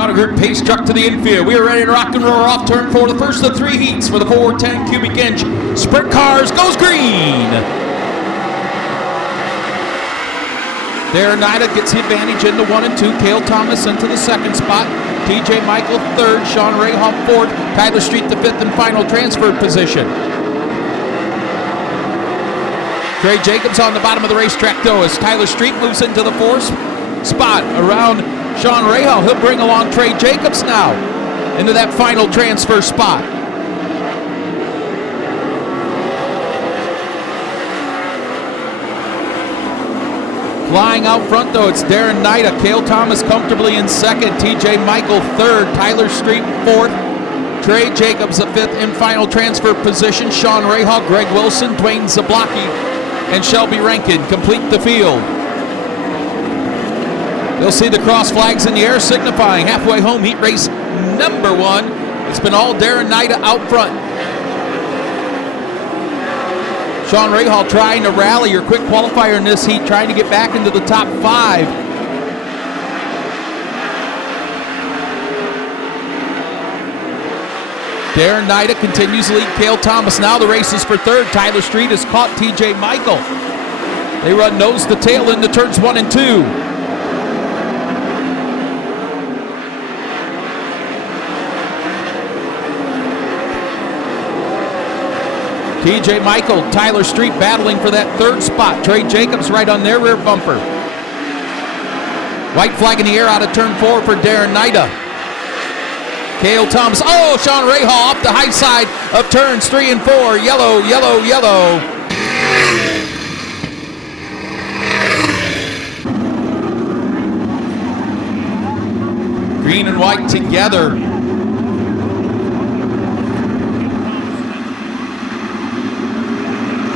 Auto Group pace truck to the infield. We are ready to rock and roll off turn 4, the first of 3 heats for the 410 cubic inch sprint cars. Goes green. Darren Nida gets the advantage into 1 and 2. Cale Thomas into the second spot. TJ Michael third. Sean Rahal fourth. Tyler Street the fifth and final transfer position. Trey Jacobs on the bottom of the racetrack though as Tyler Street moves into the fourth spot around Sean Rahal. He'll bring along Trey Jacobs now into that final transfer spot. Flying out front though, it's Darren Nida. Cale Thomas comfortably in second. TJ Michael third. Tyler Street fourth. Trey Jacobs the fifth in final transfer position. Sean Rahal, Greg Wilson, Dwayne Zablocki, and Shelby Rankin complete the field. You'll see the cross flags in the air signifying halfway home heat race number 1. It's been all Darren Nida out front. Sean Rahal trying to rally your quick qualifier in this heat, trying to get back into the top 5. Darren Nida continues to lead Cale Thomas. Now the race is for third. Tyler Street has caught TJ Michael. They run nose to tail into turns 1 and 2. TJ Michael, Tyler Street battling for that third spot. Trey Jacobs right on their rear bumper. White flag in the air out of turn 4 for Darren Nida. Cale Thomas, oh, Sean Rahal off the high side of turns 3 and 4. Yellow, yellow, yellow. Green and white together.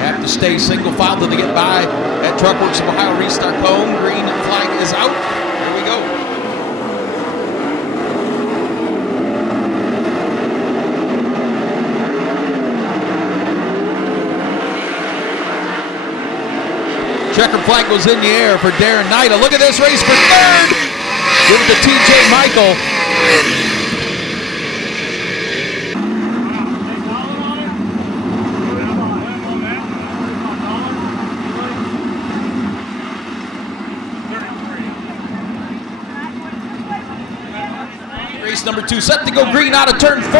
Have to stay single file till they get by at Truckworks of Ohio restart cone. Green flag is out. Here we go. Checker flag goes in the air for Darren Nida. Look at this race for third. Give it to TJ Michael. Race number 2 set to go green out of turn 4.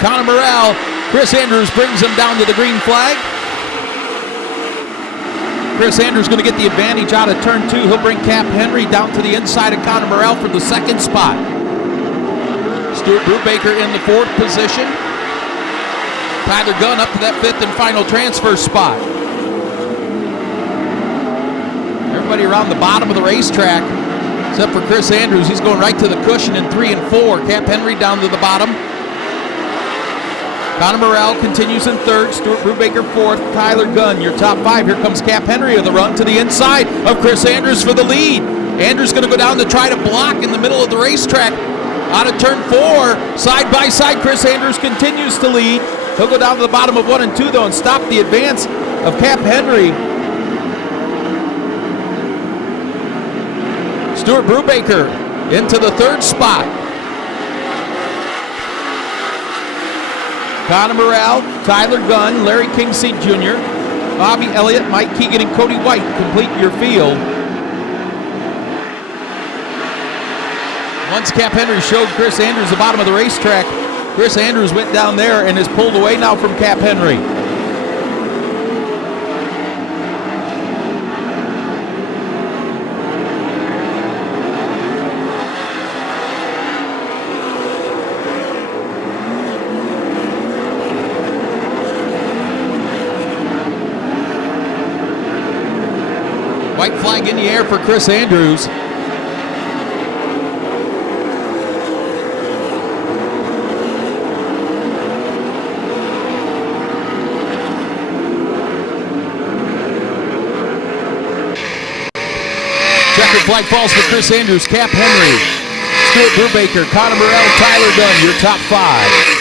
Connor Morrell, Chris Andrews brings him down to the green flag. Chris Andrews going to get the advantage out of turn 2. He'll bring Cap Henry down to the inside of Connor Morrell for the second spot. Stuart Brubaker in the 4th position. Tyler Gunn up to that 5th and final transfer spot. Everybody around the bottom of the racetrack, except for Chris Andrews. He's going right to the cushion in 3 and 4. Cap Henry down to the bottom. Connor Morrell continues in 3rd. Stuart Brubaker 4th. Tyler Gunn, your top 5. Here comes Cap Henry of the run to the inside of Chris Andrews for the lead. Andrews going to go down to try to block in the middle of the racetrack. Out of turn 4, side by side, Chris Andrews continues to lead. He'll go down to the bottom of 1 and 2 though and stop the advance of Cap Henry. Stuart Brubaker into the 3rd spot. Connor Morrell, Tyler Gunn, Larry Kingseed Jr., Bobby Elliott, Mike Keegan, and Cody White complete your field. Once Cap Henry showed Chris Andrews the bottom of the racetrack, Chris Andrews went down there and is pulled away now from Cap Henry. White flag in the air for Chris Andrews. Checker flag falls for Chris Andrews, Cap Henry, Stuart Brubaker, Connor Morrell, Tyler Gunn, your top 5.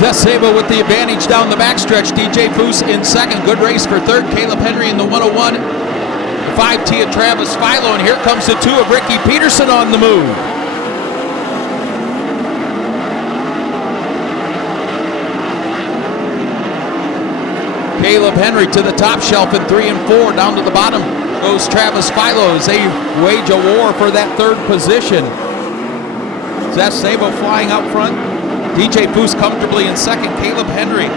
Sebo with the advantage down the backstretch. DJ Foose in second. Good race for third. Caleb Henry in the 101. The 5T of Travis Philo. And here comes the 2 of Ricky Peterson on the move. Caleb Henry to the top shelf in 3 and 4. Down to the bottom goes Travis Philo as they wage a war for that third position. Sebo flying out front. DJ Foose comfortably in second. Caleb Henry.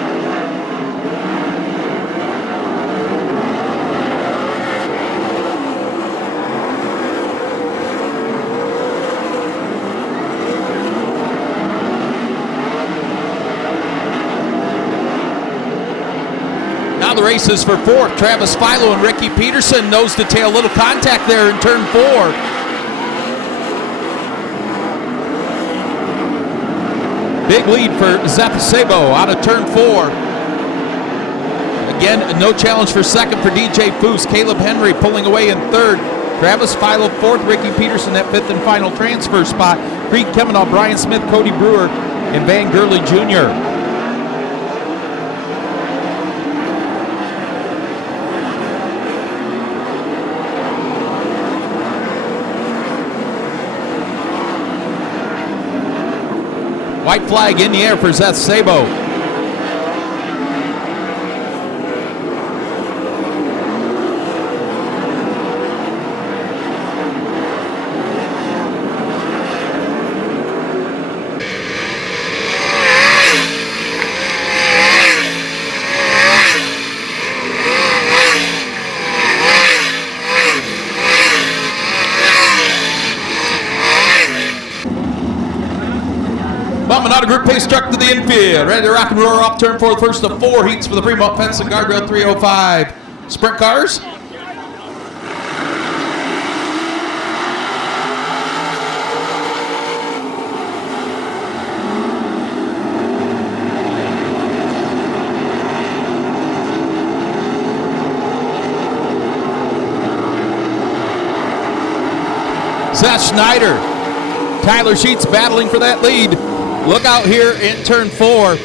Now the race is for fourth. Travis Philo and Ricky Peterson nose to tail. Little contact there in turn 4. Big lead for Sebo out of turn 4. Again, no challenge for second for DJ Foose. Caleb Henry pulling away in third. Travis Philo fourth. Ricky Peterson at fifth and final transfer spot. Creed Kemenow, Brian Smith, Cody Brewer, and Van Gurley Jr. White flag in the air for Sebo. Bumping out of group pace truck to the infield. Ready to rock and roar off turn 4. First of 4 heats for the Fremont Fence and Guardrail 305 sprint cars. Seth Schneider, Tyler Sheets battling for that lead. Look out here in turn 4.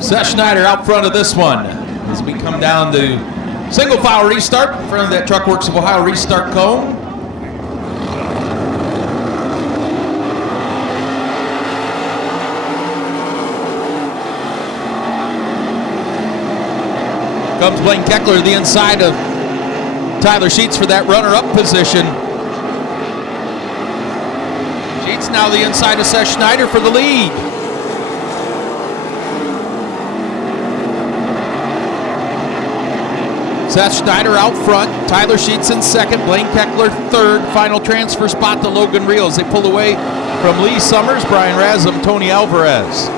Seth Schneider out front of this one as we come down to single file restart in front of that Truck Works of Ohio restart cone. Comes Blaine Keckler to the inside of Tyler Sheets for that runner-up position. Sheets now the inside of Seth Schneider for the lead. Seth Schneider out front, Tyler Sheets in second, Blaine Keckler third. Final transfer spot to Logan Reel as they pull away from Lee Summers, Brian Razum, Tony Alvarez.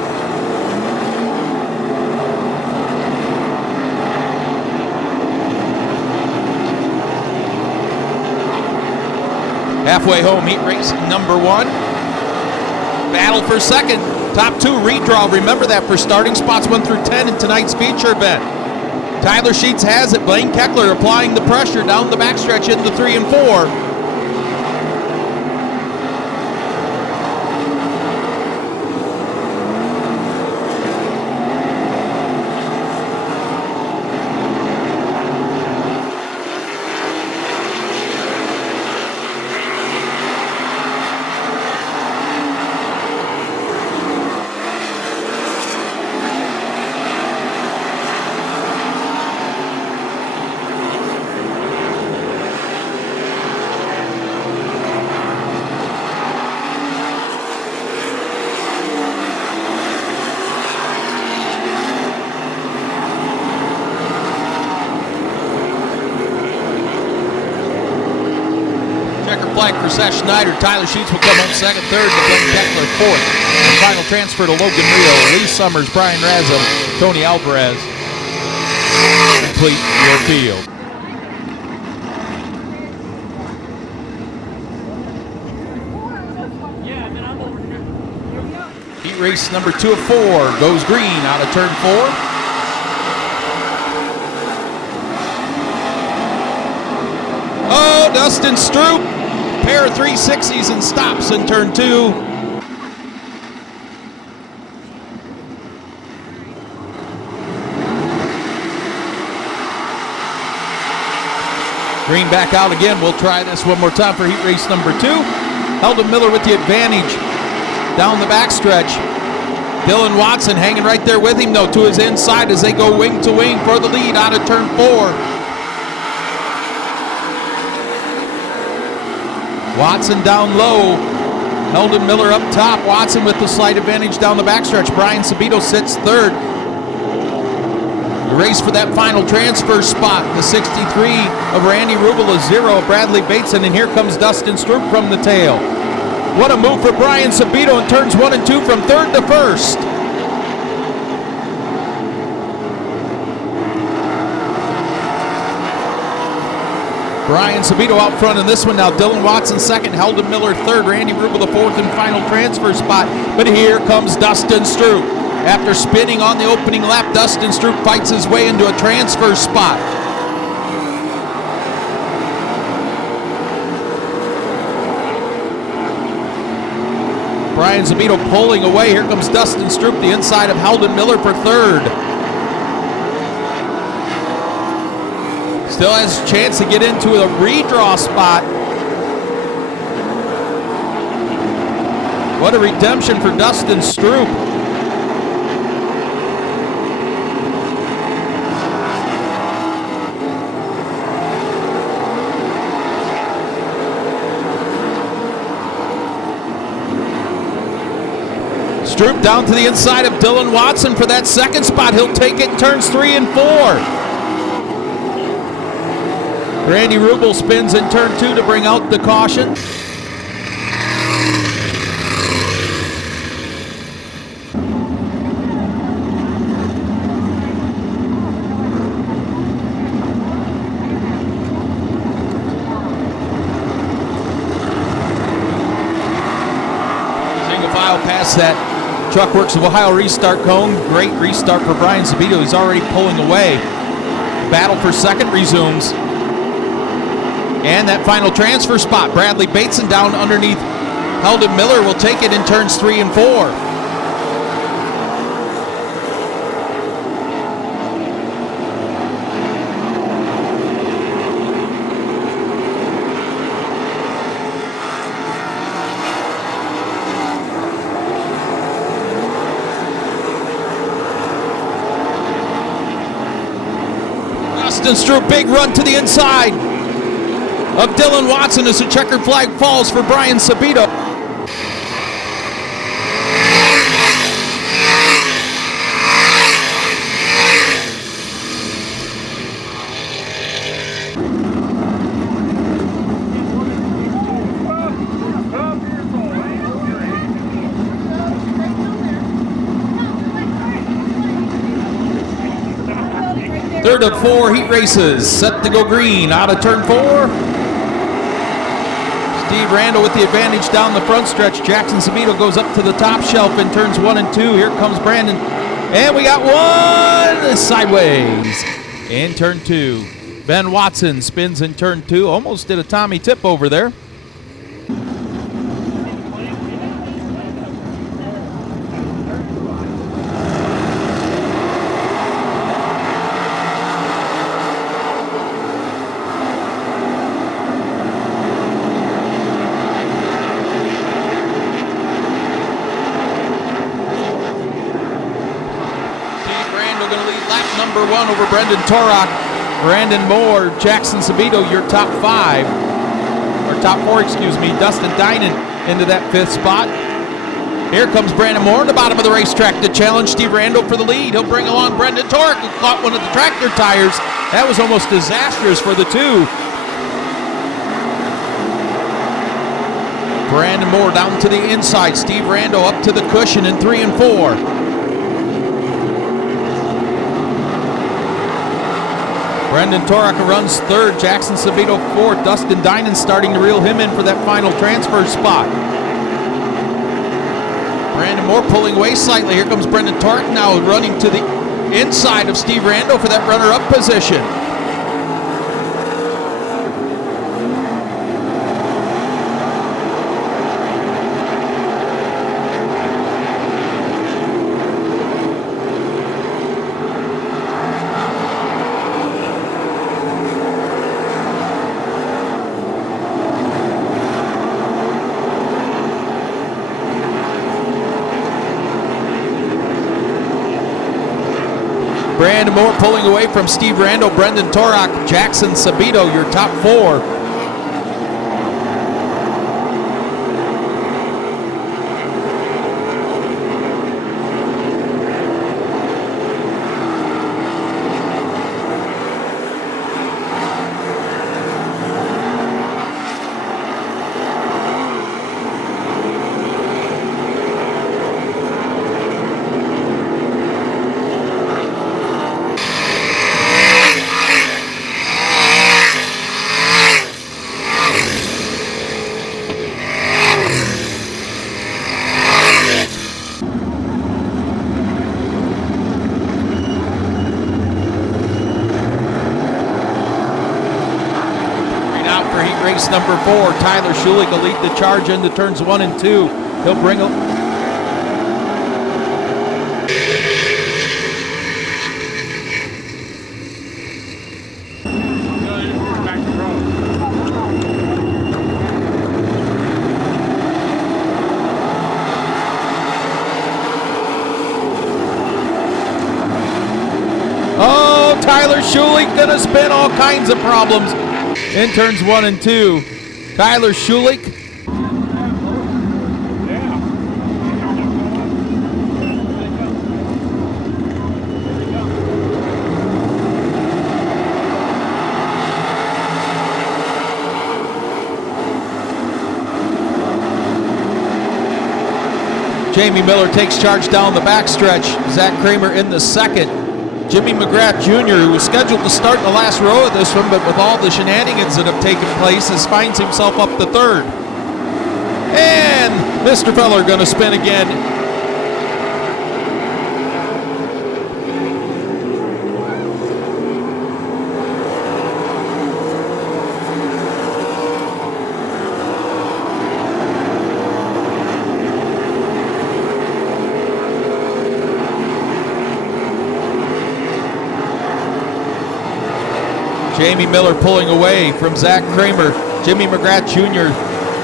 Halfway home, heat race number 1. Battle for second. Top 2 redraw. Remember that for starting spots 1 through 10 in tonight's feature event. Tyler Sheets has it. Blaine Keckler applying the pressure down the backstretch into 3 and 4. Flag for Seth Schneider. Tyler Sheets will come up second, third, and Blaine Keckler fourth. And final transfer to Logan Rio, Lee Summers, Brian Razum, Tony Alvarez. Complete your field. Heat race number 2 of 4 goes green out of turn 4. Oh, Dustin Stroop pair of 360s and stops in turn 2. Green back out again. We'll try this one more time for heat race number 2. Heldon Miller with the advantage down the backstretch. Dylan Watson hanging right there with him, though, to his inside as they go wing to wing for the lead out of turn 4. Watson down low. Heldon Miller up top. Watson with the slight advantage down the backstretch. Brian Sabito sits third. The race for that final transfer spot. The 63 of Randy Rubel, a 0 of Bradley Bateson, and here comes Dustin Stroop from the tail. What a move for Brian Sabito in turns 1 and 2 from third to first. Brian Sabito out front in this one now. Dylan Watson second, Heldon Miller third, Randy Rubel the fourth and final transfer spot. But here comes Dustin Stroop. After spinning on the opening lap, Dustin Stroop fights his way into a transfer spot. Brian Sabito pulling away. Here comes Dustin Stroop, the inside of Heldon Miller for third. Still has a chance to get into a redraw spot. What a redemption for Dustin Stroop. Stroop down to the inside of Dylan Watson for that second spot. He'll take it in turns 3 and 4. Randy Rubel spins in turn 2 to bring out the caution. Single file past that Truck Works of Ohio restart cone. Great restart for Brian Sabito. He's already pulling away. Battle for second resumes. And that final transfer spot, Bradley Bateson down underneath Heldon Miller will take it in turns 3 and 4. Dustin Stroop, big run to the inside of Dylan Watson as the checkered flag falls for Brian Sabito. Third of 4 heat races set to go green out of turn 4. Steve Randall with the advantage down the front stretch. Jackson Sabito goes up to the top shelf in turns 1 and 2. Here comes Brandon. And we got one sideways in turn 2. Ben Watson spins in turn 2. Almost did a Tommy Tip over there. Number 1 over Brendan Torok, Brandon Moore, Jackson Sabito, your top 5, or top 4, excuse me. Dustin Dinan into that 5th spot. Here comes Brandon Moore in the bottom of the racetrack to challenge Steve Randall for the lead. He'll bring along Brendan Torok, who caught one of the tractor tires. That was almost disastrous for the two. Brandon Moore down to the inside. Steve Randall up to the cushion in 3 and 4. Brendan Torok runs third, Jackson Sabito fourth. Dustin Dinan starting to reel him in for that final transfer spot. Brandon Moore pulling away slightly. Here comes Brendan Torok now running to the inside of Steve Randall for that runner-up position. Brandon Moore pulling away from Steve Randall, Brendan Torok, Jackson Sabito, your top 4. Race number 4, Tyler Schulich will lead the charge into turns 1 and 2. He'll bring a Oh, Tyler Schulich gonna spin all kinds of problems in turns 1 and 2. Tyler Schulich. Jamie Miller takes charge down the backstretch. Zach Kramer in the second. Jimmy McGrath Jr., who was scheduled to start in the last row of this one, but with all the shenanigans that have taken place, finds himself up to third. And Mr. Feller going to spin again. Jamie Miller pulling away from Zach Kramer, Jimmy McGrath Jr.,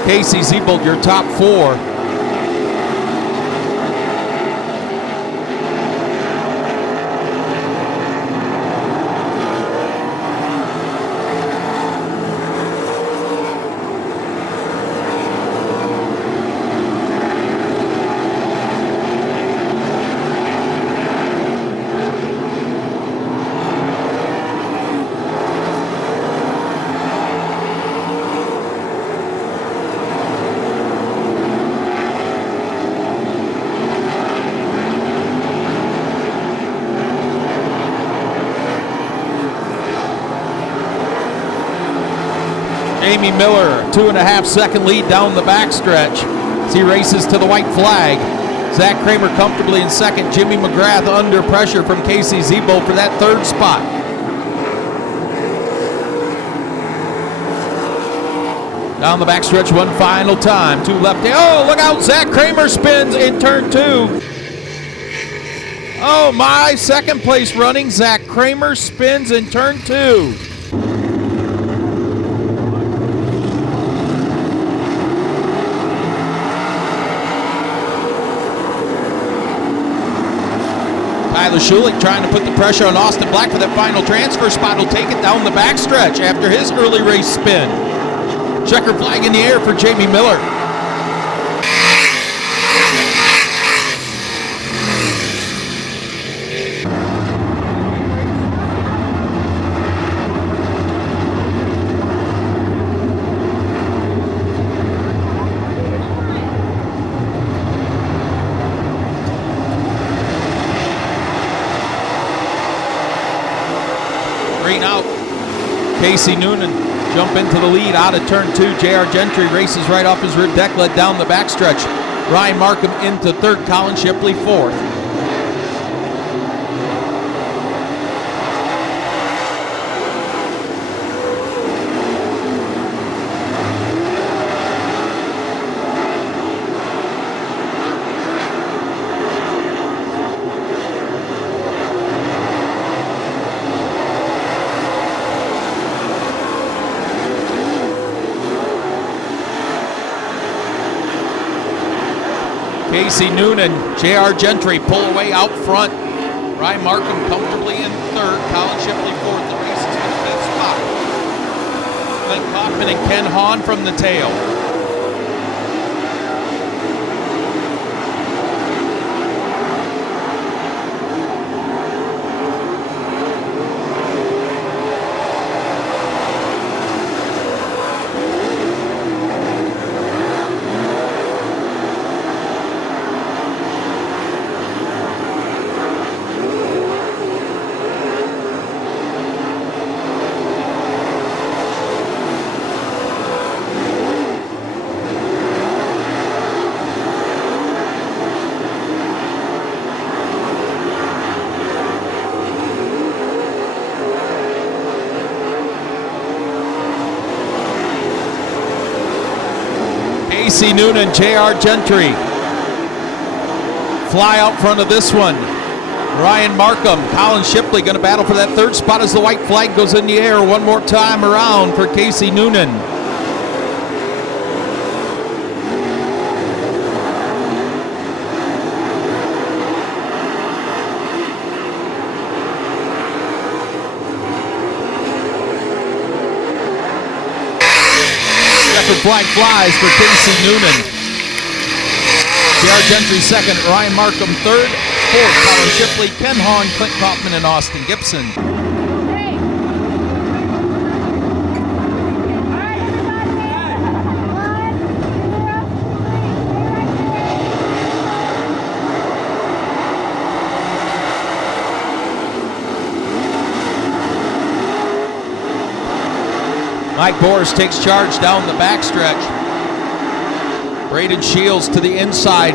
Casey Siebold, your top 4. Jamie Miller, 2.5 second lead down the backstretch as he races to the white flag. Zach Kramer comfortably in second. Jimmy McGrath under pressure from Casey Siebold for that third spot. Down the backstretch one final time. 2 left. Oh, look out. Zach Kramer spins in turn 2. Oh my, second place running. Zach Kramer spins in turn 2. Tyler Schulich trying to put the pressure on Austin Black for that final transfer spot. Will take it down the backstretch after his early race spin. Checker flag in the air for Jamie Miller. Green out. Casey Noonan jump into the lead out of turn 2. J.R. Gentry races right off his rear deck, led down the backstretch. Ryan Markham into third. Colin Shipley fourth. Casey Noonan, J.R. Gentry pull away out front. Ryan Markham comfortably in third. Colin Shipley fourth. The race is for the fifth spot. Clint Kaufman and Ken Hahn from the tail. Casey Noonan, J.R. Gentry fly out front of this one. Ryan Markham, Colin Shipley going to battle for that third spot as the white flag goes in the air one more time around for Casey Noonan. Flag flies for Casey Noonan. J.R. Gentry second, Ryan Markham third, fourth, Colin Shipley, Ken Hahn, Clint Kaufman, and Austin Gibson. Mike Boris takes charge down the backstretch. Braden Shields to the inside.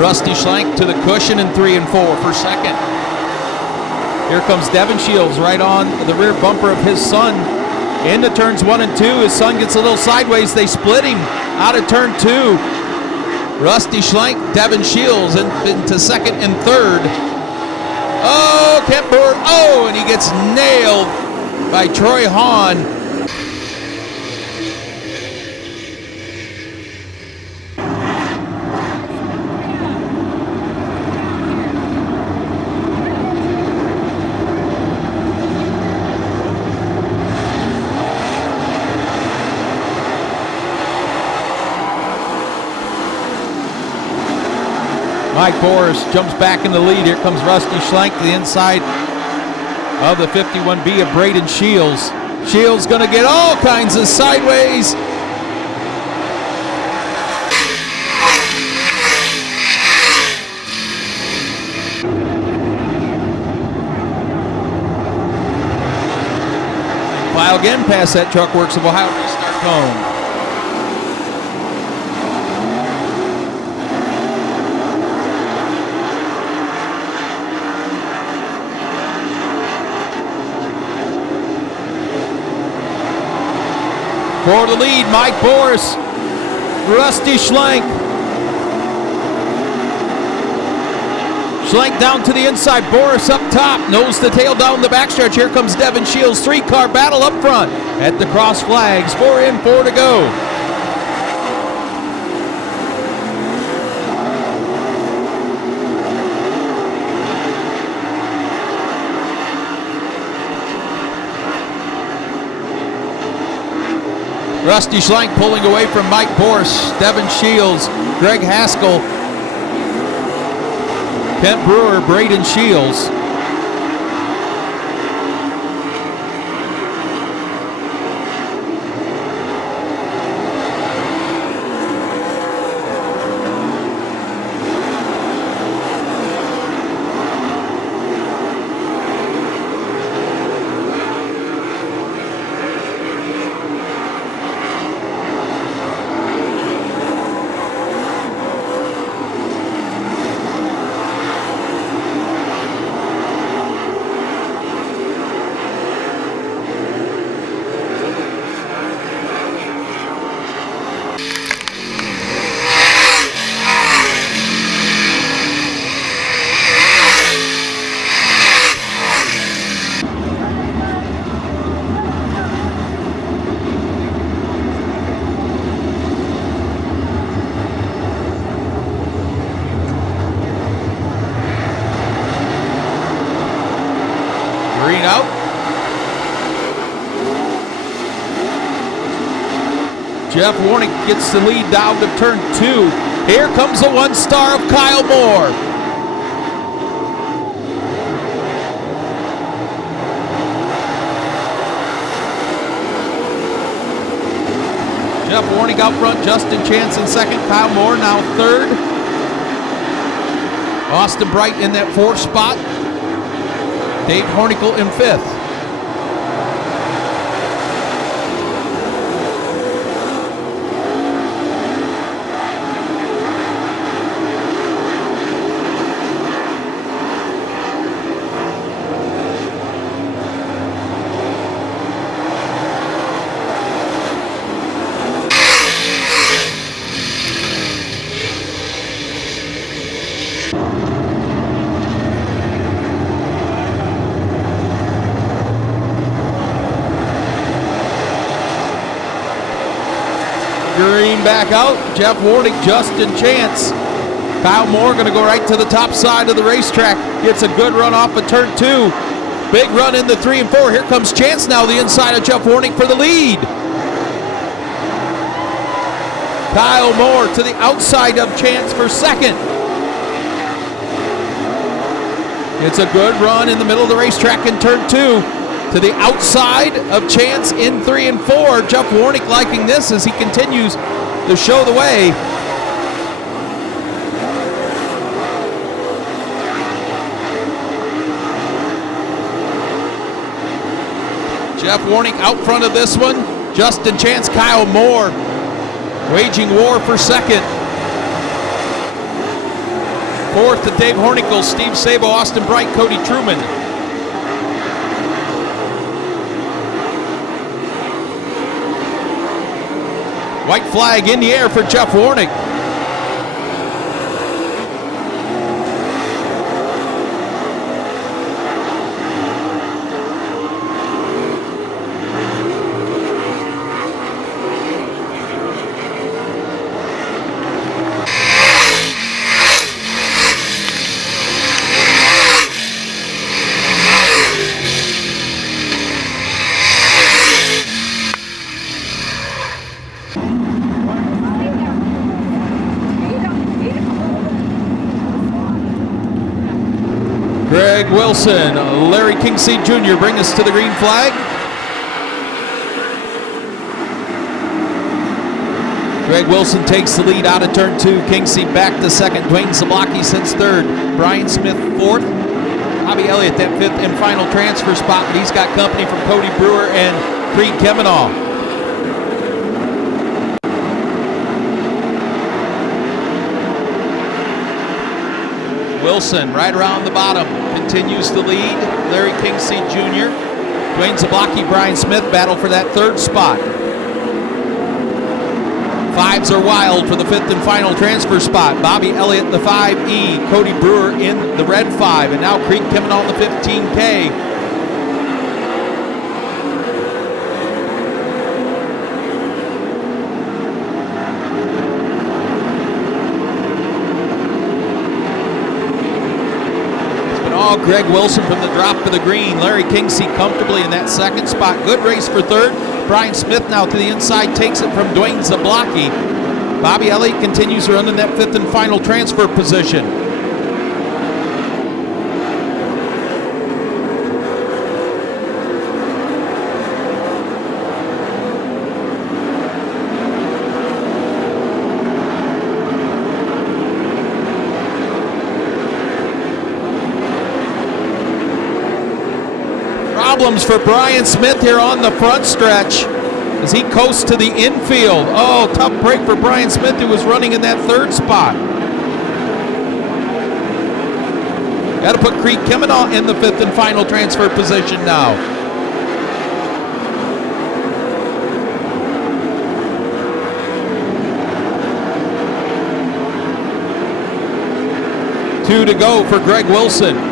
Rusty Schlenk to the cushion in 3 and 4 for second. Here comes Devin Shields right on the rear bumper of his son into turns 1 and 2. His son gets a little sideways. They split him out of turn 2. Rusty Schlenk, Devin Shields into second and third. Oh, Kent Brewer. Oh, and he gets nailed by Troy Hahn. Mike Boris jumps back in the lead. Here comes Rusty Schlenk to the inside of the 51B of Braden Shields. Shields going to get all kinds of sideways. File again past that Truck Works of Ohio restart cone. For the lead, Mike Boris, Rusty Schlenk. Schlenk down to the inside, Boris up top, nose to tail down the backstretch. Here comes Devin Shields, 3-car battle up front at the cross flags. 4 in, 4 to go. Rusty Schlenk pulling away from Mike Boris, Devin Shields, Greg Haskell, Kent Brewer, Braden Shields. Jeff Warnick gets the lead down to turn 2. Here comes the one-star of Kyle Moore. Jeff Warnick out front, Justin Chance in second, Kyle Moore now third. Austin Bright in that 4th spot. Dave Hornicle in 5th. Green back out, Jeff Warnick, Justin Chance. Kyle Moore going to go right to the top side of the racetrack. Gets a good run off of turn 2. Big run in the 3 and 4. Here comes Chance now, the inside of Jeff Warnick for the lead. Kyle Moore to the outside of Chance for second. It's a good run in the middle of the racetrack in turn 2. To the outside of Chance in 3 and 4. Jeff Warnick liking this as he continues to show the way. Jeff Warnick out front of this one. Justin Chance, Kyle Moore waging war for second. 4th to Dave Hornicle, Steve Sabo, Austin Bright, Cody Truman. White flag in the air for Jeff Warnick. Greg Wilson, Larry Kingseed Jr. bring us to the green flag. Greg Wilson takes the lead out of turn 2. Kingseed back to second. Dwayne Zablocki sits third. Brian Smith 4th. Bobby Elliott that 5th and final transfer spot, but he's got company from Cody Brewer and Creed Kemanaugh. Wilson right around the bottom continues to lead. Larry Kingseed Jr., Dwayne Zablocki, Brian Smith battle for that 3rd spot. 5s are wild for the 5th and final transfer spot. Bobby Elliott, the 5E, Cody Brewer in the red 5, and now Creed Kemanaugh in the 15K. Greg Wilson from the drop of the green. Larry Kingseed comfortably in that 2nd spot. Good race for 3rd. Brian Smith now to the inside, takes it from Dwayne Zablocki. Bobby Elliott continues to run in that 5th and final transfer position. Problems for Brian Smith here on the front stretch as he coasts to the infield. Oh, tough break for Brian Smith, who was running in that 3rd spot. Got to put Creed Kemanaugh in the 5th and final transfer position now. Two to go for Greg Wilson.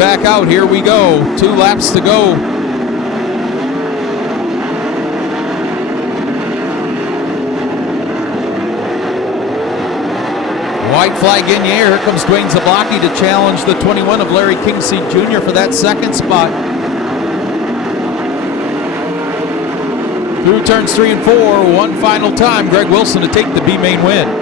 back out. Here we go. 2 laps to go. White flag in the air. Here comes Dwayne Zablocki to challenge the 21 of Larry Kingsley Jr. for that second spot. Through turns 3 and 4, one final time, Greg Wilson to take the B-main win.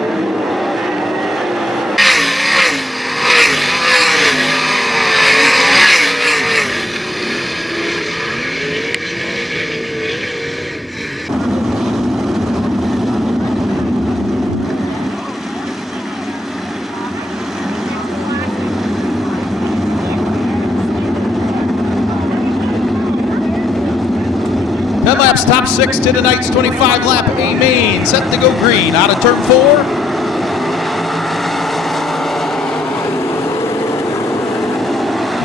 Laps, top 6 to tonight's 25-lap A-main, set to go green out of turn 4.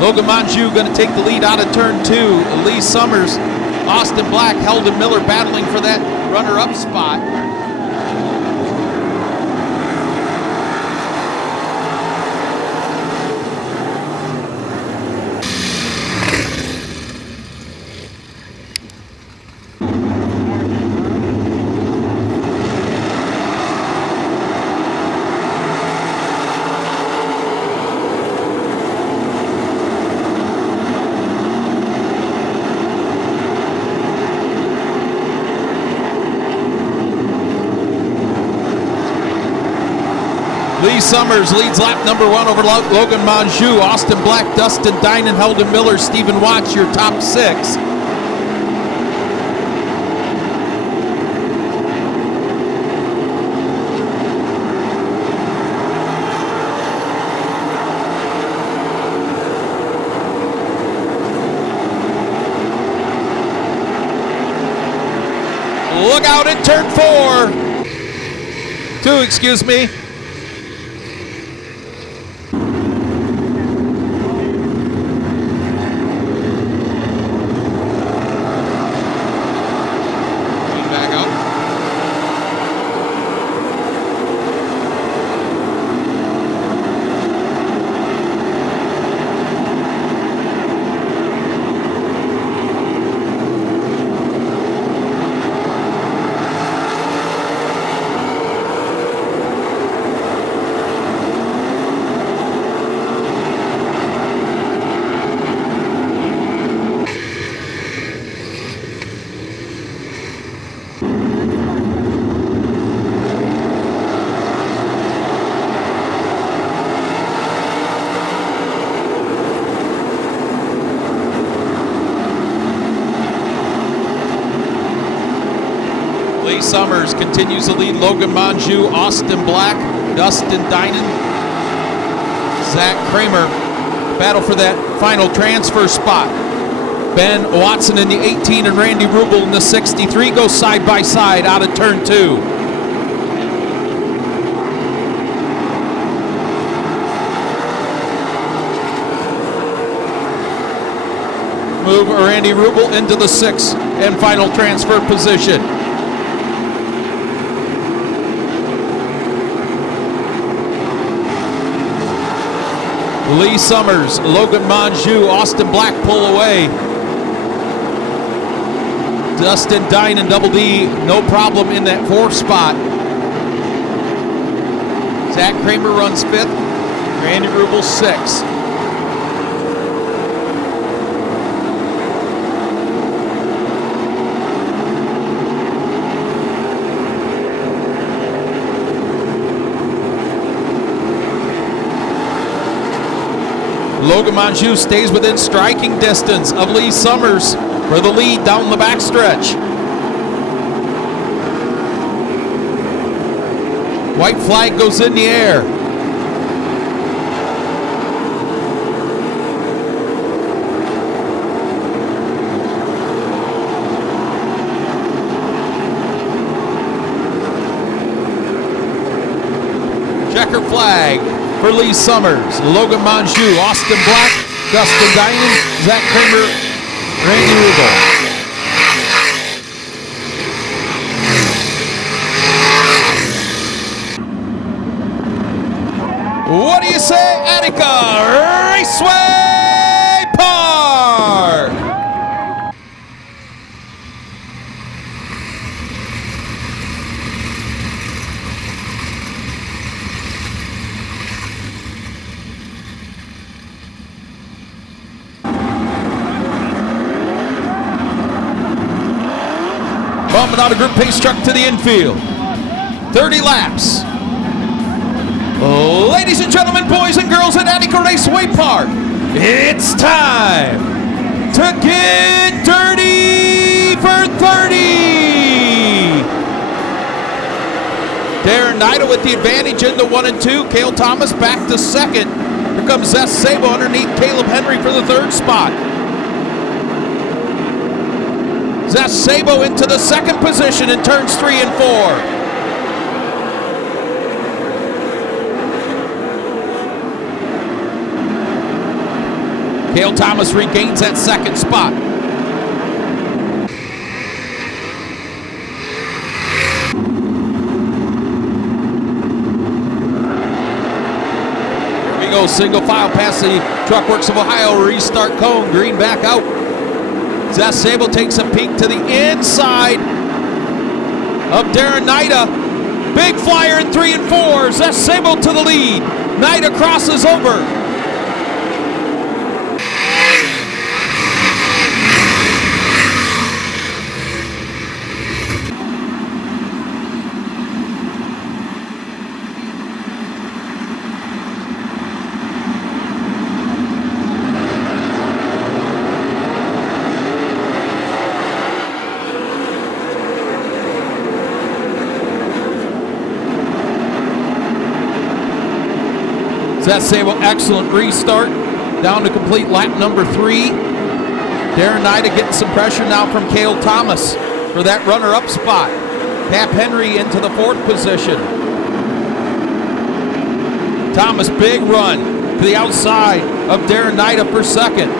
Logan Monjou going to take the lead out of turn 2. Lee Summers, Austin Black, Heldon Miller battling for that runner-up spot. Lee Summers leads lap number 1 over Logan Monjou. Austin Black, Dustin Dinan, Heldon Miller, Stephen Watts, your top 6. Look out in turn 4. 2, excuse me. Lee Summers continues to lead Logan Monjou, Austin Black, Dustin Dinan, Zach Kramer battle for that final transfer spot. Ben Watson in the 18 and Randy Rubel in the 63 go side by side out of turn 2. Move Randy Rubel into the 6th and final transfer position. Lee Summers, Logan Monjou, Austin Black pull away. Dustin Dinan, Double D, no problem in that 4th spot. Zach Kramer runs 5th, Randy Rubel 6th. Logan Monjou stays within striking distance of Lee Summers for the lead down the backstretch. White flag goes in the air. Checker flag for Lee Summers, Logan Monjou, Austin Black, Dustin Dinan, Zach Kramer, Randy Rubel. What do you say, Attica? Raceway! Bumping out a group pace truck to the infield. 30 laps. Ladies and gentlemen, boys and girls at Attica Raceway Park, it's time to get dirty for 30. Darren Nida with the advantage into 1 and 2. Cale Thomas back to second. Here comes Zess Sabo underneath Caleb Henry for the third spot. Zess Sabo into the second position in turns 3 and 4. Cale Thomas regains that second spot. Here we go, single file past the Truck Works of Ohio, restart cone, green back out. Zess Sabo takes a peek to the inside of Darren Nida. Big flyer in 3 and 4, Zess Sabo to the lead. Nida crosses over. Zess Sabo, excellent restart. Down to complete lap number 3. Darren Nida getting some pressure now from Cale Thomas for that runner-up spot. Cap Henry into the 4th position. Thomas, big run to the outside of Darren Nida for second.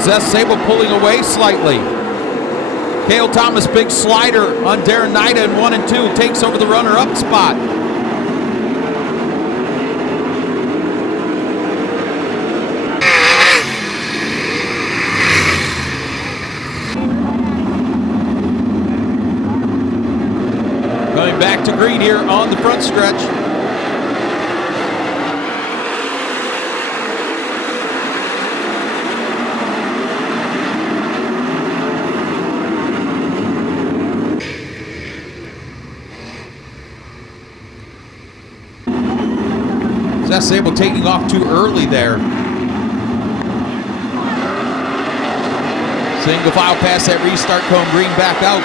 Zess Sabo pulling away slightly. Cale Thomas, big slider on Darren Nida in 1 and 2, takes over the runner-up spot. Coming back to green here on the front stretch. Zess Sabo taking off too early there. Single file past that restart cone, green back out.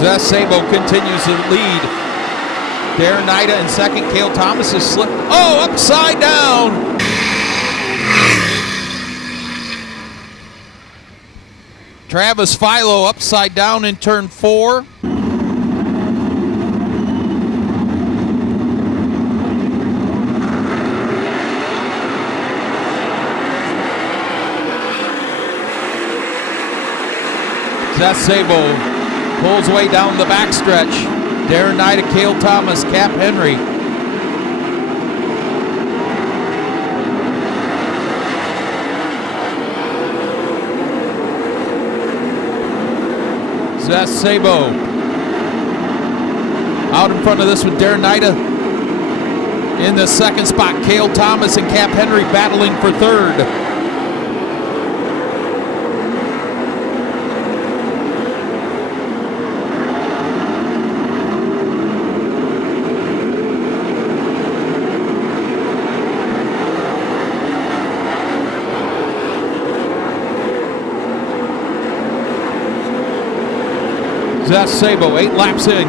Zess Sabo continues to lead. Darren Nida in second. Cale Thomas has slipped. Oh, upside down. Travis Philo upside down in turn 4. Zess Sabo pulls way down the backstretch. Darren Nida, Cale Thomas, Cap Henry. Zess Sabo out in front of this with Darren Nida in the second spot. Cale Thomas and Cap Henry battling for third. Zess Sabo, 8 laps in.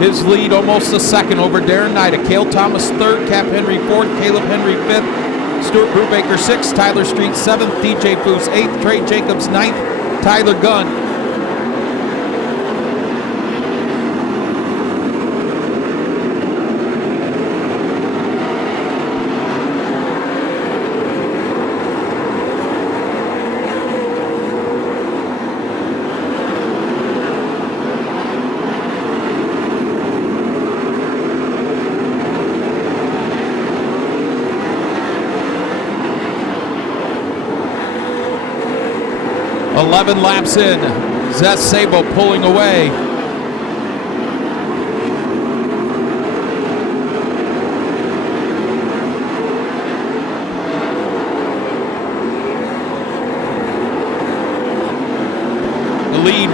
His lead almost a second over Darren Nida. Cale Thomas 3rd, Cap Henry 4th, Caleb Henry 5th, Stuart Brubaker 6th, Tyler Street 7th, DJ Foose 8th, Trey Jacobs 9th, Tyler Gunn. Eleven laps in, Zess Sabo pulling away.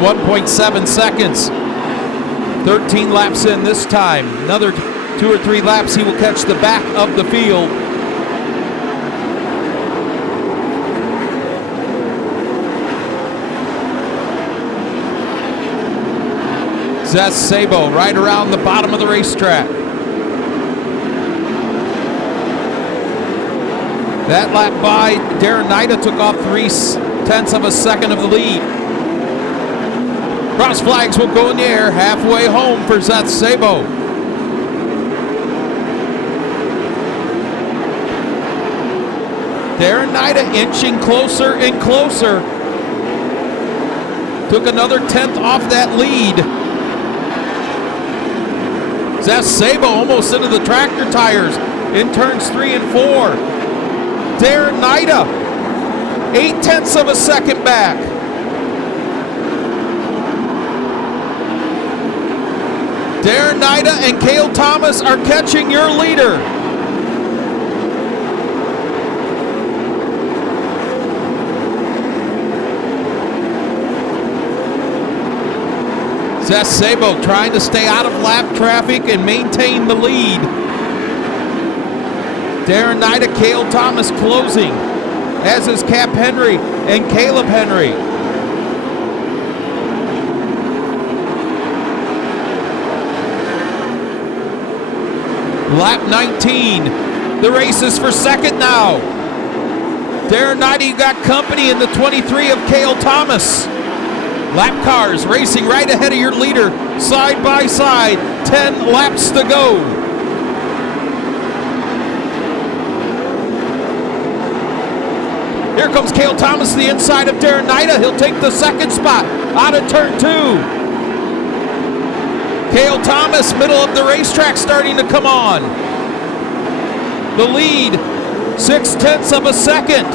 1.7 seconds. 13 laps in this time. Another 2 or 3 laps, he will catch the back of the field. Zeth Sabo right around the bottom of the racetrack. That lap by, Darren Nida took off 0.3 of a second of the lead. Cross flags will go in the air halfway home for Zeth Sabo. Darren Nida inching closer and closer. Took another 10th off that lead. Zeth Sabo almost into the tractor tires in turns 3 and 4. Darren Nida, 0.8 of a second back. Darren Nida and Cale Thomas are catching your leader. Zeth Sabo trying to stay out of lap traffic and maintain the lead. Darren Nida, Cale Thomas closing, as is Cap Henry and Caleb Henry. Lap 19, the race is for second now. Darren Nida, you got company in the 23 of Cale Thomas. Lap cars racing right ahead of your leader, side by side, 10 laps to go. Here comes Cale Thomas to the inside of Darren Nida. He'll take the second spot out of turn 2. Cale Thomas, middle of the racetrack, starting to come on. The lead, 0.6 of a second.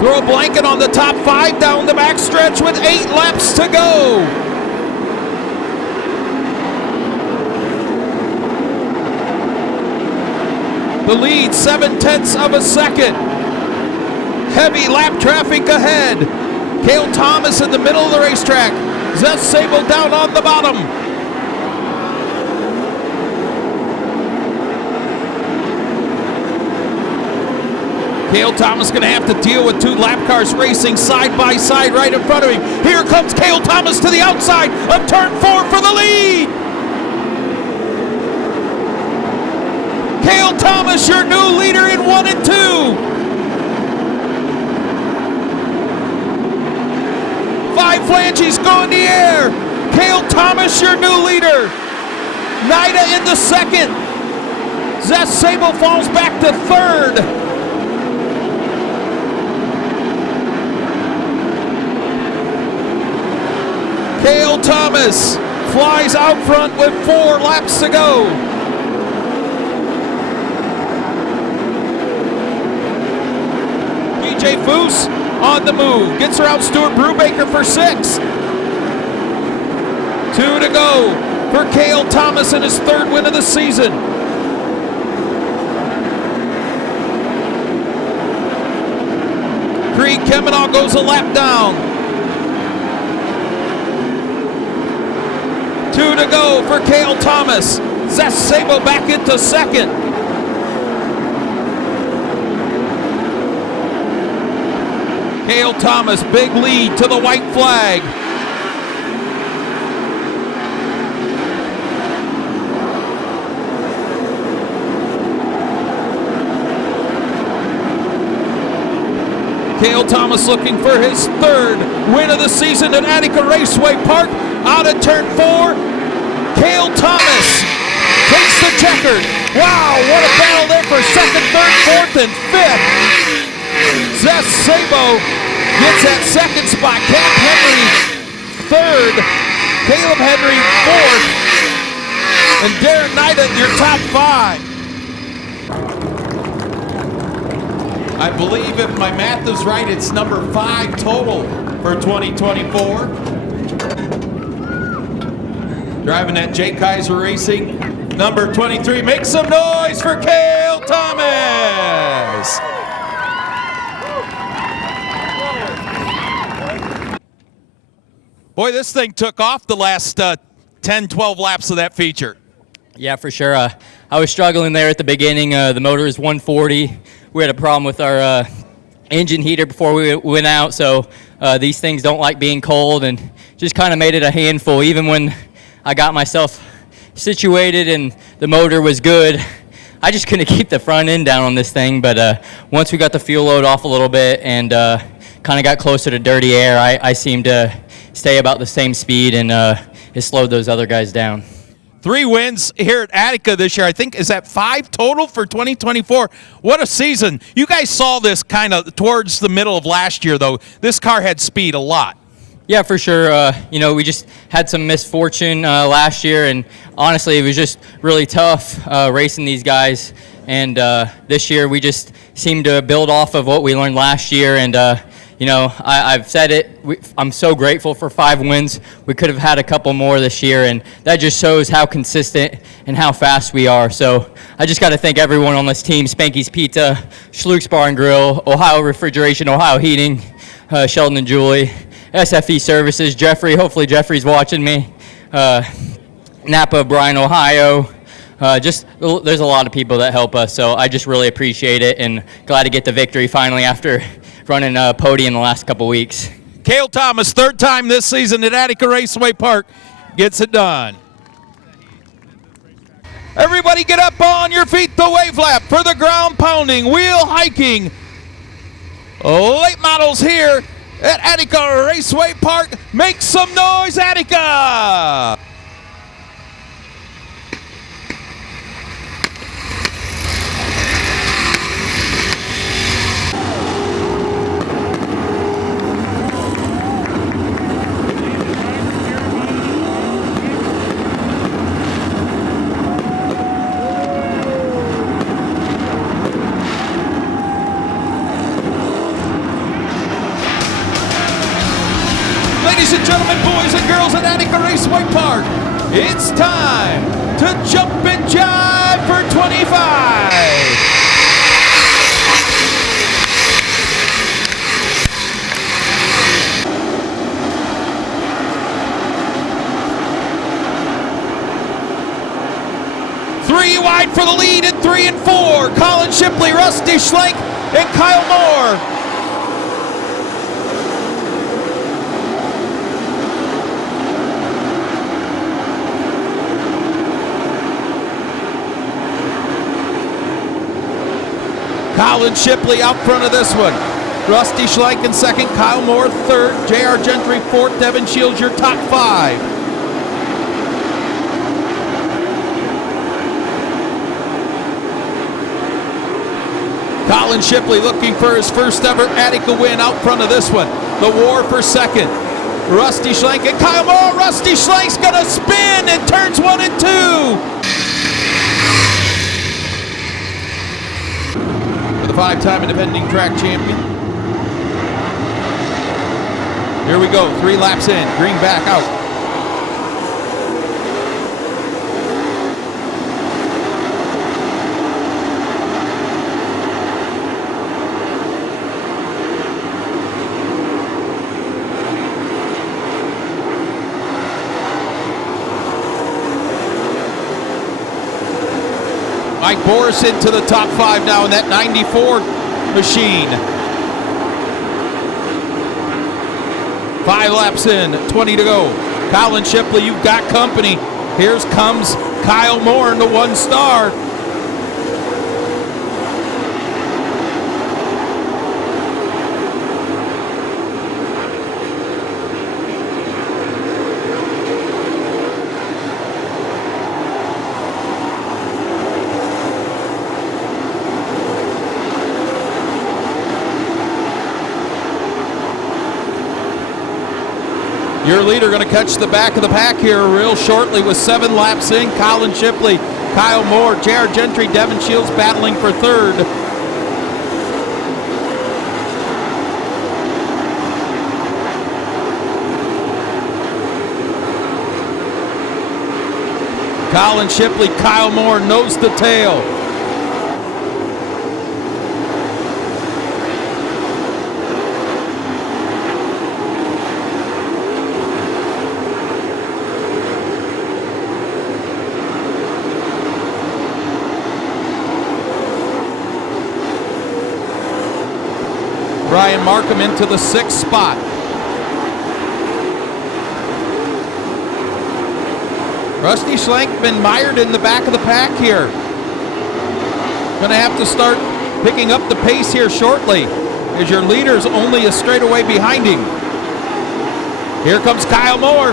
Throw a blanket on the top 5 down the backstretch with 8 laps to go. The lead, 0.7 of a second. Heavy lap traffic ahead. Cale Thomas in the middle of the racetrack. Zeth Sabo down on the bottom. Cale Thomas going to have to deal with 2 lap cars racing side by side right in front of him. Here comes Cale Thomas to the outside of turn 4 for the lead. Cale Thomas, your new leader in 1 and 2. 5 flanges go in the air. Cale Thomas, your new leader. Nida in the second. Zeth Sabo falls back to 3rd. Cale Thomas flies out front with 4 laps to go. PJ Foose on the move. Gets around Stuart Brubaker for 6. 2 to go for Cale Thomas in his 3rd win of the season. Creed Kemenah goes a lap down. 2 to go for Cale Thomas. Zeth Sabo back into 2nd. Cale Thomas, big lead to the white flag. Cale Thomas looking for his 3rd win of the season at Attica Raceway Park. Out of turn 4, Cale Thomas takes the checkered. Wow, what a battle there for 2nd, 3rd, 4th, and 5th. Zeth Sabo gets that 2nd spot. Cap Henry 3rd, Caleb Henry 4th, and Darren Nida your top 5. I believe if my math is right, it's number 5 total for 2024. Driving that Jake Kaiser Racing, number 23. Make some noise for Cale Thomas. Boy, this thing took off the last 10, 12 laps of that feature. Yeah, for sure. I was struggling there at the beginning. The motor is 140. We had a problem with our engine heater before we went out, so these things don't like being cold, and just kind of made it a handful. Even when I got myself situated and the motor was good, I just couldn't keep the front end down on this thing. But once we got the fuel load off a little bit and kind of got closer to dirty air, I seemed to stay about the same speed, and it slowed those other guys down. 3 wins here at Attica this year. I think, is that 5 total for 2024? What a season. You guys saw this kind of towards the middle of last year, though. This car had speed a lot. Yeah, for sure. We just had some misfortune last year, and honestly, it was just really tough racing these guys. And this year, we just seemed to build off of what we learned last year. And I've said it. I'm so grateful for 5 wins. We could have had a couple more this year, and that just shows how consistent and how fast we are. So I just got to thank everyone on this team: Spanky's Pizza, Schluch's Bar and Grill, Ohio Refrigeration, Ohio Heating, Sheldon and Julie, SFE Services, Jeffrey. Hopefully Jeffrey's watching me. Napa, Bryan, Ohio. There's a lot of people that help us, so I just really appreciate it, and glad to get the victory finally after running a podium the last couple weeks. Cale Thomas, 3rd time this season at Attica Raceway Park, gets it done. Everybody get up on your feet, the wave lap for the ground pounding, wheel hiking. Late models here at Attica Raceway Park. Make some noise, Attica! Ladies and gentlemen, boys and girls at Attica Raceway Park, it's time to jump and jive for 25. Three wide for the lead at 3 and 4. Colin Shipley, Rusty Schlenk, and Kyle Moore. Colin Shipley out front of this one. Rusty Schlenk in 2nd, Kyle Moore 3rd, J.R. Gentry 4th, Devin Shields your top 5. Colin Shipley looking for his first ever Attica win out front of this one. The war for 2nd. Rusty Schlenk and Kyle Moore. Rusty Schlenk's gonna spin in turns 1 and 2. 5-time and defending track champion. Here we go, 3 laps in, green back out. Mike Boris into the top 5 now in that 94 machine. 5 laps in, 20 to go. Colin Shipley, you've got company. Here comes Kyle Moore in the 1 star. Your leader going to catch the back of the pack here real shortly with 7 laps in. Colin Shipley, Kyle Moore, J.R. Gentry, Devin Shields battling for 3rd. Colin Shipley, Kyle Moore nose to tail. Ryan Markham into the 6th spot. Rusty Schlenk been mired in the back of the pack here. Gonna have to start picking up the pace here shortly, as your leader's only a straightaway behind him. Here comes Kyle Moore.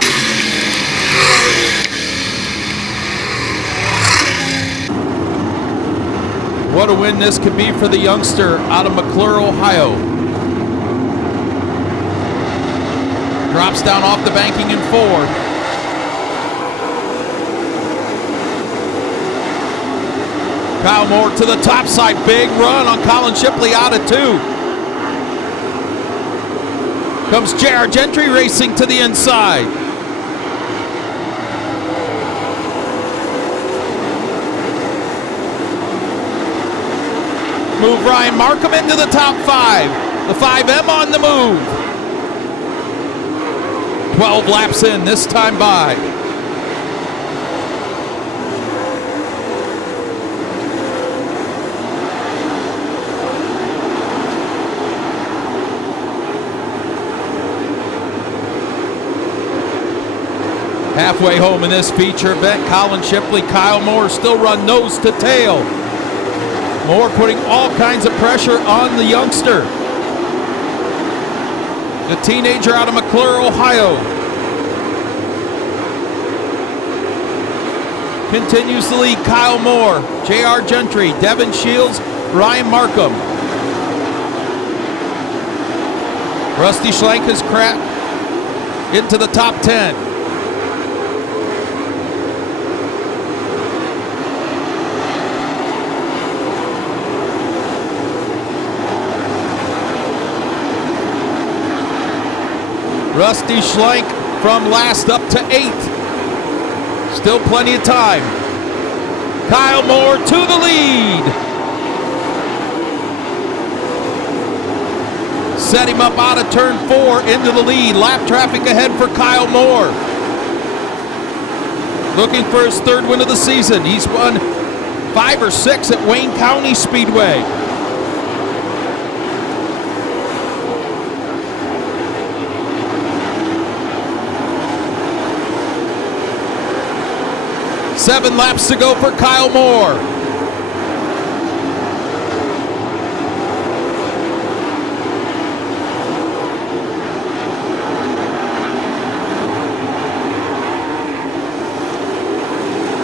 What a win this could be for the youngster out of McClure, Ohio. Drops down off the banking in 4. Kyle Moore to the top side. Big run on Colin Shipley out of 2. Comes J.R. Gentry racing to the inside. Move Ryan Markham into the top 5. The 5M on the move. 12 laps in, this time by. Halfway home in this feature event, Colin Shipley, Kyle Moore still run nose to tail. Moore putting all kinds of pressure on the youngster. The teenager out of McClure, Ohio. Continues to lead Kyle Moore, J.R. Gentry, Devin Shields, Ryan Markham. Rusty Schlenk has cracked into the top 10. Rusty Schlenk from last up to 8th. Still plenty of time. Kyle Moore to the lead. Set him up out of turn 4 into the lead. Lap traffic ahead for Kyle Moore. Looking for his 3rd win of the season. He's won 5 or 6 at Wayne County Speedway. Seven laps to go for Kyle Moore.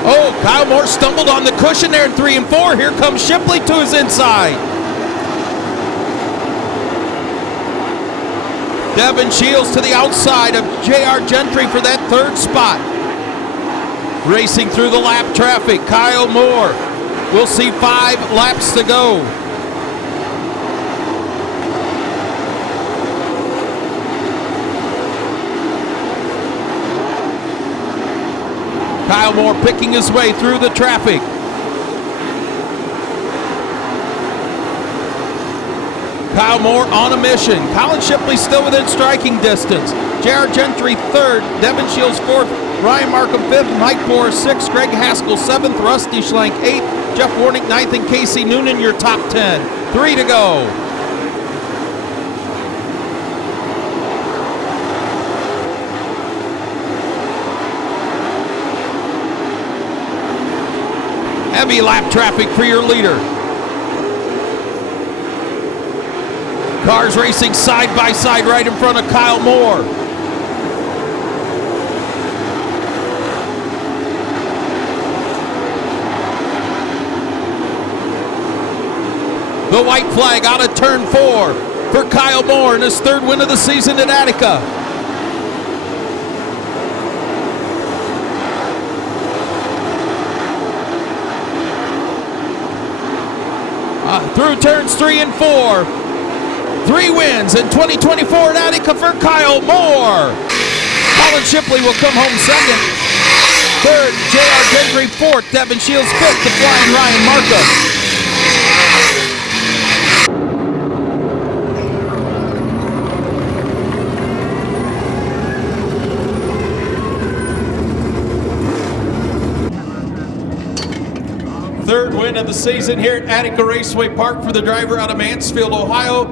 Oh, Kyle Moore stumbled on the cushion there in 3 and 4. Here comes Shipley to his inside. Devin Shields to the outside of J.R. Gentry for that 3rd spot. Racing through the lap traffic, Kyle Moore. We'll see 5 laps to go. Kyle Moore picking his way through the traffic. Kyle Moore on a mission. Colin Shipley still within striking distance. J.R. Gentry 3rd, Devin Shields 4th, Ryan Markham 5th, Mike Bohr 6th, Greg Haskell 7th, Rusty Schlenk 8th, Jeff Warnick 9th, and Casey Noonan your top 10. 3 to go. Heavy lap traffic for your leader. Cars racing side by side right in front of Kyle Moore. The white flag out of turn 4 for Kyle Moore in his 3rd win of the season at Attica. Through turns 3 and 4. 3 wins in 2024 at Attica for Kyle Moore. Colin Shipley will come home 2nd. 3rd, J.R. Gentry 4th. Devin Shields 5th. The flying Ryan Markham. Third win of the season here at Attica Raceway Park for the driver out of Mansfield, Ohio.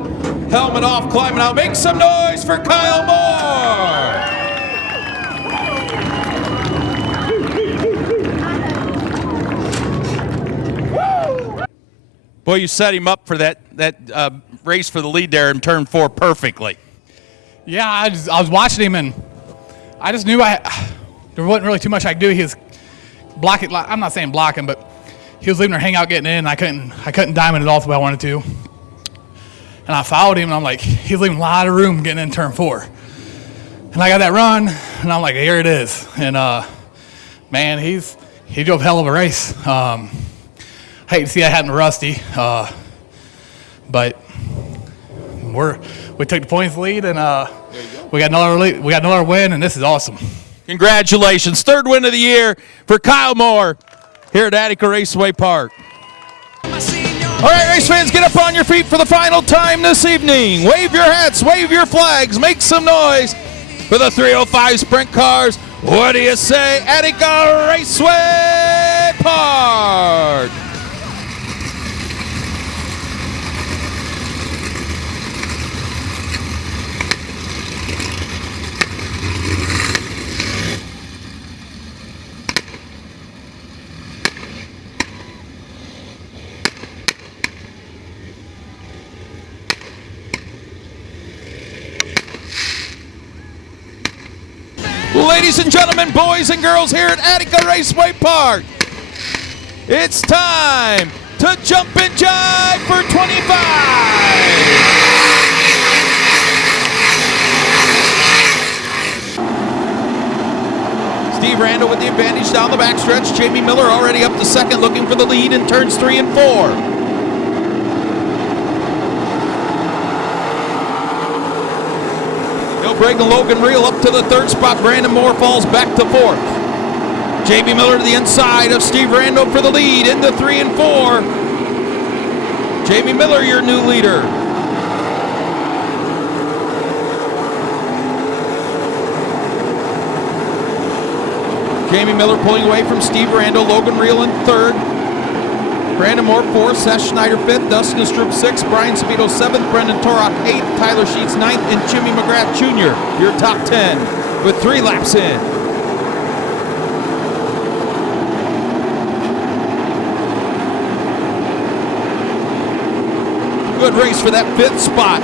Helmet off, climbing out. Make some noise for Kyle Moore. Boy, you set him up for that race for the lead there in turn 4 perfectly. Yeah, I was watching him, and I just knew there wasn't really too much I could do. He was blocking. I'm not saying blocking, but he was leaving her hang out getting in. I couldn't diamond it all the way I wanted to. And I followed him, and I'm like, he's leaving a lot of room getting in turn 4. And I got that run, and I'm like, here it is. And man, he drove a hell of a race. Hate to see that happen to Rusty, but we took the points lead, and we got another win, and this is awesome. Congratulations, 3rd win of the year for Kyle Moore here at Attica Raceway Park. All right, race fans, get up on your feet for the final time this evening. Wave your hats, wave your flags, make some noise for the 305 sprint cars. What do you say, Attica Raceway Park? Ladies and gentlemen, boys and girls here at Attica Raceway Park, it's time to jump and jive for 25. Steve Randall with the advantage down the backstretch. Jamie Miller already up to 2nd, looking for the lead in turns 3 and 4. Breaking Logan Reel up to the 3rd spot. Brandon Moore falls back to 4th. Jamie Miller to the inside of Steve Randall for the lead into 3 and 4. Jamie Miller, your new leader. Jamie Miller pulling away from Steve Randall. Logan Reel in 3rd. Brandon Moore 4th, Seth Schneider 5th, Dustin Stroop 6th, Brian Sabito 7th, Brendan Torok 8th, Tyler Sheets 9th, and Jimmy McGrath Jr., your top 10 with 3 laps in. Good race for that 5th spot.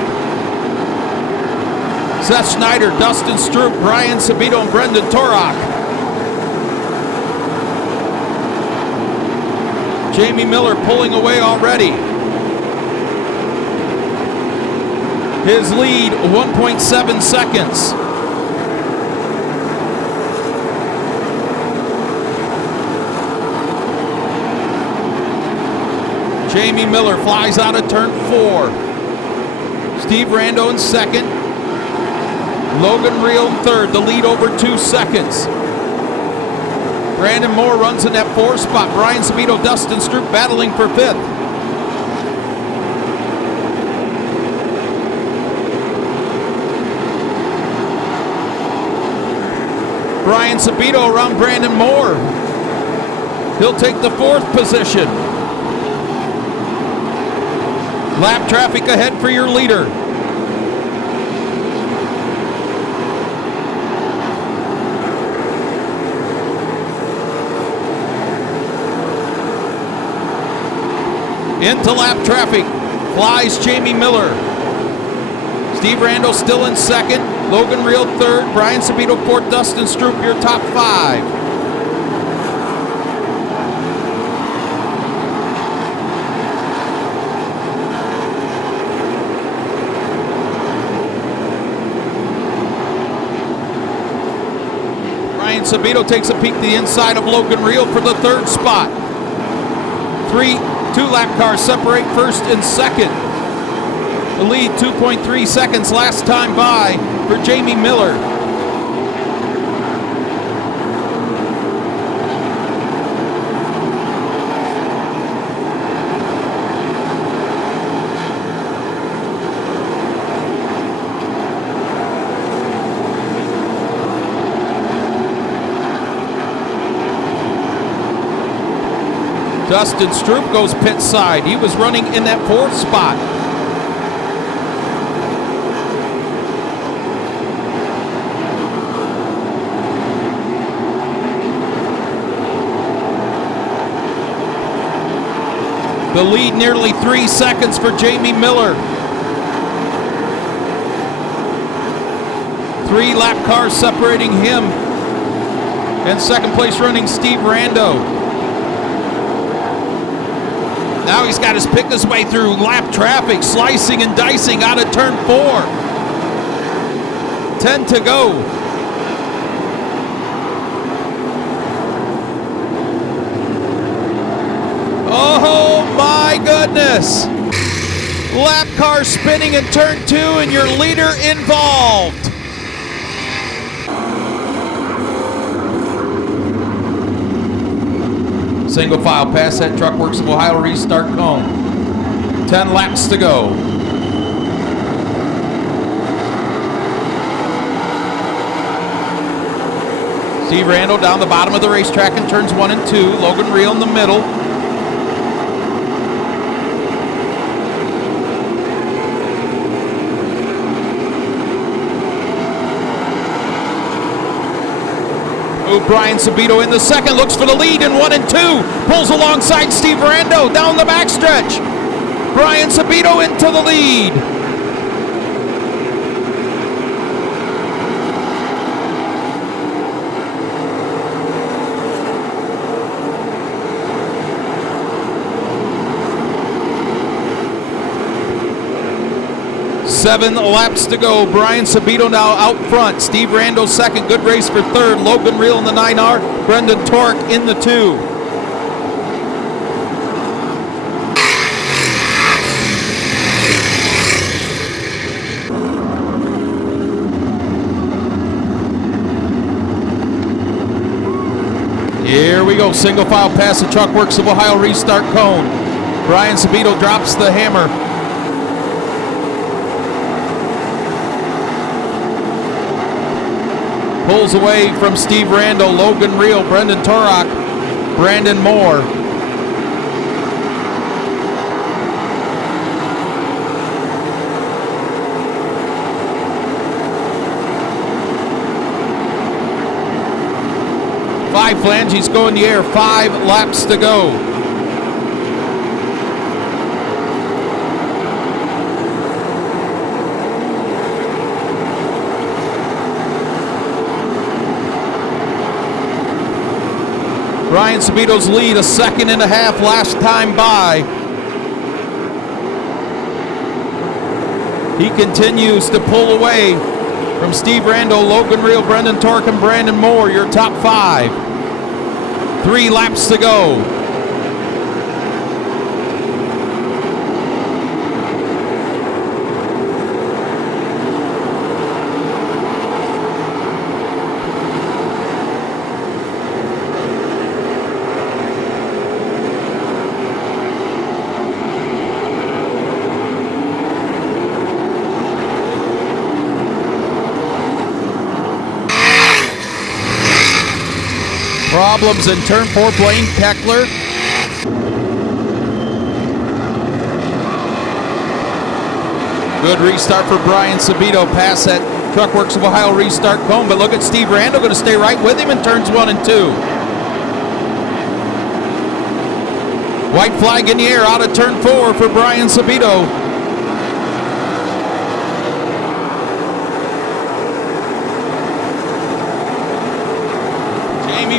Seth Schneider, Dustin Stroop, Brian Sabito, and Brendan Torok. Jamie Miller pulling away already. His lead, 1.7 seconds. Jamie Miller flies out of turn 4. Steve Rando in 2nd. Logan Reel in 3rd, the lead over 2 seconds. Brandon Moore runs in that 4th spot. Brian Sabito, Dustin Stroop battling for 5th. Brian Sabito around Brandon Moore. He'll take the 4th position. Lap traffic ahead for your leader. Into lap traffic, flies Jamie Miller. Steve Randall still in 2nd, Logan Reel 3rd, Brian Sabito 4th, Dustin Stroop, your top 5. Brian Sabito takes a peek to the inside of Logan Reel for the 3rd spot. 2 lap cars separate 1st and 2nd. The lead 2.3 seconds last time by for Jamie Miller. Dustin Stroop goes pit side. He was running in that 4th spot. The lead nearly 3 seconds for Jamie Miller. 3 lap cars separating him. And second place running Steve Rando. Now he's got to pick his way through lap traffic, slicing and dicing out of turn 4. 10 to go. Oh my goodness. Lap car spinning in turn 2 and your leader involved. Single file past that Truck Works of Ohio restart cone. 10 laps to go. Steve Randall down the bottom of the racetrack in turns 1 and 2. Logan Reel in the middle. Brian Sabito in the second, looks for the lead in 1 and 2. Pulls alongside Steve Rando down the backstretch. Brian Sabito into the lead. Seven laps to go. Brian Sabito now out front. Steve Rando second. Good race for third. Logan Reel in the 9R. Brendan Torek in the 2. Here we go. Single file past the Truck Works of Ohio restart cone. Brian Sabito drops the hammer. Pulls away from Steve Rando, Logan Reel, Brendan Torok, Brandon Moore. Five flanges go in the air, 5 laps to go. Brian Sabito's lead, a second and a half last time by. He continues to pull away from Steve Rando, Logan Reel, Brendan Tork, and Brandon Moore, your top 5. 3 laps to go. Problems in turn 4, Blaine Keckler. Good restart for Brian Sabito past that Truck Works of Ohio restart cone, but look at Steve Rando, going to stay right with him in turns 1 and 2. White flag in the air out of turn 4 for Brian Sabito.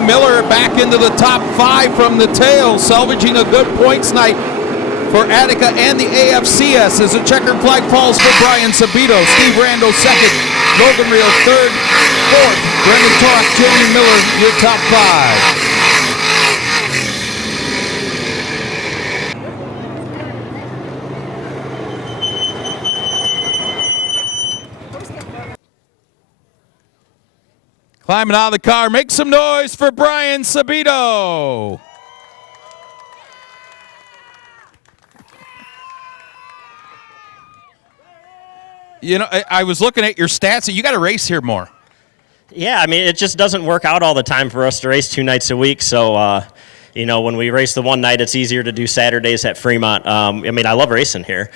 Miller back into the top 5 from the tail, salvaging a good points night for Attica and the AFCS as the checkered flag falls for Brian Sabito. Steve Rando second, Logan Reel third, fourth, Brendan Tork, Jamie Miller, your top 5. Climbing out of the car, make some noise for Brian Sabito. You know, I was looking at your stats, and you got to race here more. Yeah, I mean, it just doesn't work out all the time for us to race 2 nights a week. So, you know, when we race the one night, it's easier to do Saturdays at Fremont. I mean, I love racing here.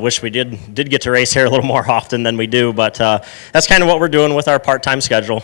Wish we did get to race here a little more often than we do, but that's kind of what we're doing with our part-time schedule.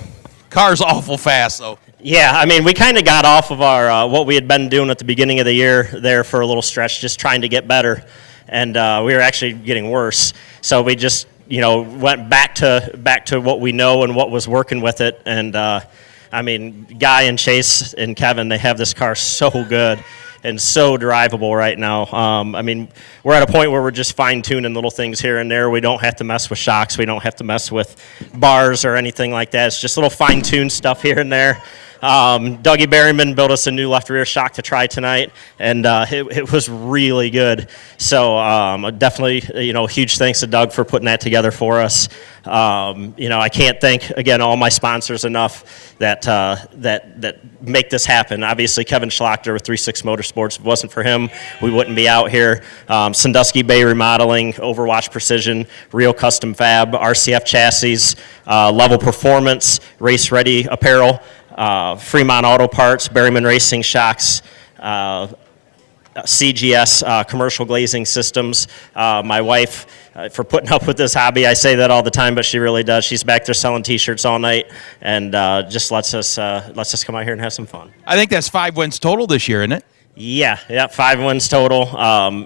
Car's awful fast, though. Yeah, I mean, we kind of got off of our what we had been doing at the beginning of the year there for a little stretch, just trying to get better, and we were actually getting worse. So we just, went back to what we know and what was working with it. And I mean, Guy and Chase and Kevin, they have this car so good and so drivable right now. I mean, we're at a point where we're just fine-tuning little things here and there. We don't have to mess with shocks. We don't have to mess with bars or anything like that. It's just little fine-tuned stuff here and there. Dougie Berryman built us a new left rear shock to try tonight, and it was really good. So definitely, huge thanks to Doug for putting that together for us. I can't thank, again, all my sponsors enough that make this happen. Obviously, Kevin Schlachter with 36 Motorsports. If it wasn't for him, we wouldn't be out here. Sandusky Bay Remodeling, Overwatch Precision, Real Custom Fab, RCF Chassis, Level Performance, Race Ready Apparel, Fremont Auto Parts, Berryman Racing Shocks, CGS Commercial Glazing Systems. My wife, for putting up with this hobby, I say that all the time, but she really does. She's back there selling T-shirts all night, and just lets us come out here and have some fun. I think that's 5 wins total this year, isn't it? Yeah, 5 wins total,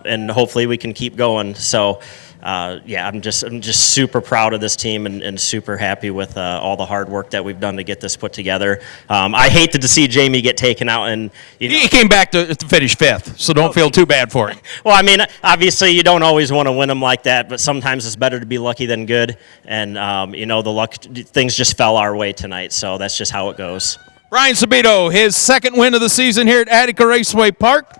and hopefully we can keep going. So. I'm just super proud of this team and super happy with all the hard work that we've done to get this put together. I hated to see Jamie get taken out, and he came back to finish 5th, so don't feel too bad for him. Well, I mean, obviously you don't always want to win them like that, but sometimes it's better to be lucky than good, and the luck things just fell our way tonight, so that's just how it goes. Ryan Sabito, his second win of the season here at Attica Raceway Park.